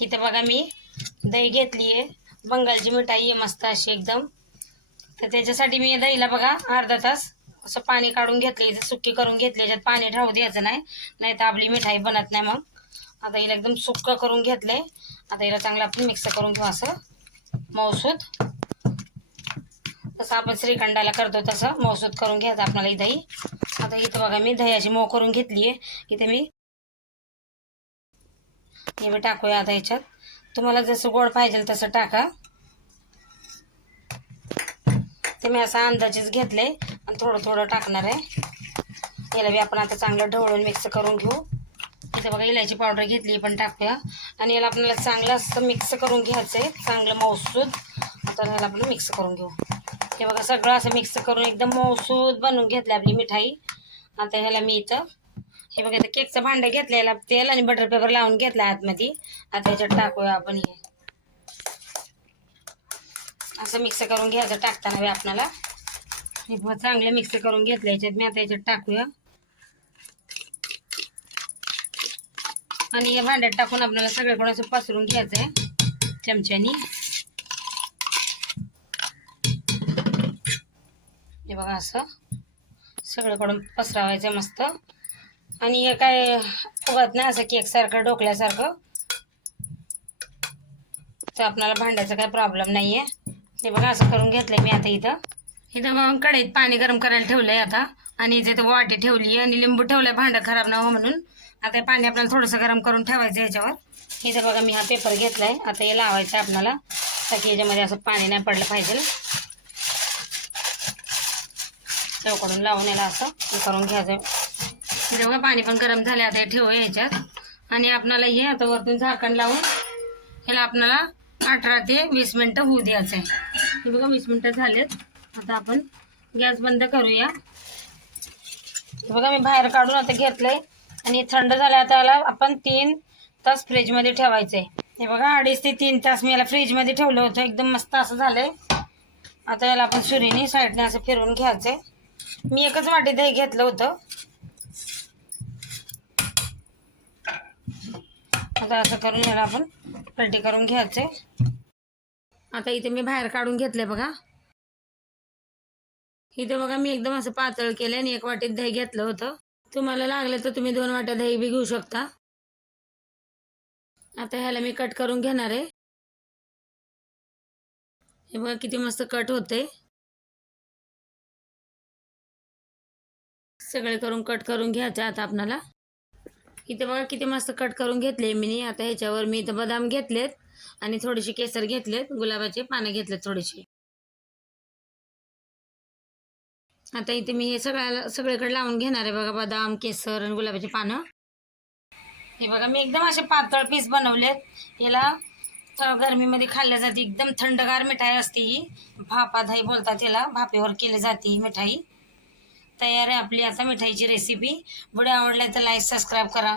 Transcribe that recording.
इथं बघा मी दही घेतली आहे बंगालची मिठाई आहे मस्त अशी एकदम. तर त्याच्यासाठी मी दहीला बघा अर्धा तास असं पाणी काढून घेतलं इथं सुक्की करून घेतली याच्यात पाणी राहू द्यायचं नाही नाही तर आपली मिठाई बनत नाही मग. आता हिला एकदम सुक्क करून घेतलंय. आता हिला चांगलं आपण मिक्स करून घेऊ असं. मौसूद तसं आपण श्रीखंडाला करतो तसं. मौसूद करून घ्यायचं आपल्याला ही दही. आता इथं बघा मी दह्याची मऊ करून घेतली आहे इथे मी हे मी टाकूया आता याच्यात तुम्हाला जसं गोड पाहिजे तसं टाका. ते मी असं अंदाजेच घेतले आणि थोडं थोडं टाकणार आहे. याला बी आपण आता चांगलं ढवळून मिक्स करून घेऊ. इथे बघा इलायची पावडर घेतली पण टाकूया. आणि याला आपल्याला चांगलं असं मिक्स करून घ्यायचं आहे चांगलं मौसूद आता ह्याला आपण मिक्स करून घेऊ. हे बघा सगळं असं मिक्स करून एकदम मौसूद बनवून घेतली आपली मिठाई. आता ह्याला मी इथं हे बघा केकचं भांडं घेतलेला तेल आणि बटर पेपर लावून घेतलं आतमध्ये. आता याच्यात टाकूया आपण हे. असं मिक्स करून घ्यायचं टाकताना बी हे बघा चांगलं मिक्स करून घेतलं याच्यात. मी आता याच्यात टाकूया. आणि या भांड्यात टाकून आपल्याला सगळेकडून असं पसरून घ्यायचं आहे चमच्यानी. हे बघा असं सगळीकडून पसरावायचं मस्त. आणि हे काय फुगत नाही असं केकसारखं ढोकल्यासारखं. तर आपल्याला भांड्याचा काही प्रॉब्लेम नाही आहे हे बघा असं करून घेतलंय मी आता इथं. इथं मग कढईत पाणी गरम करायला ठेवलंय आता. आणि इथे इथं वाटी ठेवली आहे आणि लिंबू ठेवलंय भांडं खराब न हो म्हणून. आता हे पाणी आपल्याला थोडंसं गरम करून ठेवायचं याच्यावर. इथं बघा मी हा पेपर घेतलाय. आता हे लावायचं आहे आपल्याला ताकी याच्यामध्ये असं पाणी नाही पडलं पाहिजे. चौकडून लावून याला असं करून घ्यायचं. जेव्हा पाणी पण गरम झाले आता हे ठेवूया याच्यात आणि आपणाला हे आता वरतून झाकण लावून ह्याला आपणाला अठरा ते वीस मिनटं होऊ द्यायचं आहे. हे बघा वीस मिनटं झालेत. आता आपण गॅस बंद करूया. हे बघा मी बाहेर काढून आता घेतलंय. आणि थंड झालं आता याला आपण तीन तास फ्रीजमध्ये ठेवायचं आहे हे बघा अडीच ते तीन तास मी याला फ्रीजमध्ये ठेवलं होतं. एकदम मस्त असं झालंय. आता याला आपण सुरीने साईडने असं फिरवून घ्यायचंय. मी एकच वाटी दही घेतलं होतं. आता असं करून याला आपण पलटी करून घ्यायचे. आता इथे मी बाहेर काढून घेतले बघा. इथे बघा मी एकदम असं पातळ केलं आणि एक वाटीत दही घेतलं होतं. तुम्हाला लागलं तर तुम्ही दोन वाट्या दही बी घेऊ शकता. आता ह्याला मी कट करून घेणार आहे. हे बघा किती मस्त कट होते सगळे करून कट करून घ्यायचं आता आपणाला. इथे बघा किती मस्त कट करून घेतले मी आता ह्याच्यावर मी इथं बदाम घेतलेत आणि थोडीशी केसर घेतलेत. गुलाबाचे पानं घेतलेत थोडीशी. आता इथे मी हे सगळ्याला सगळीकडे लावून घेणार आहे बघा बदाम केसर आणि गुलाबाची पानं. हे बघा मी एकदम असे पातळ पीस बनवलेत. याला गरमीमध्ये खाल्ल्या जाते. एकदम थंडगार मिठाई असते ही. भापा दही बोलतात याला. भापेवर केली जाते ही मिठाई. तयार आहे आपली आता मिठाईची रेसिपी व्हिडिओ आवडला तर लाईक सबस्क्राईब करा.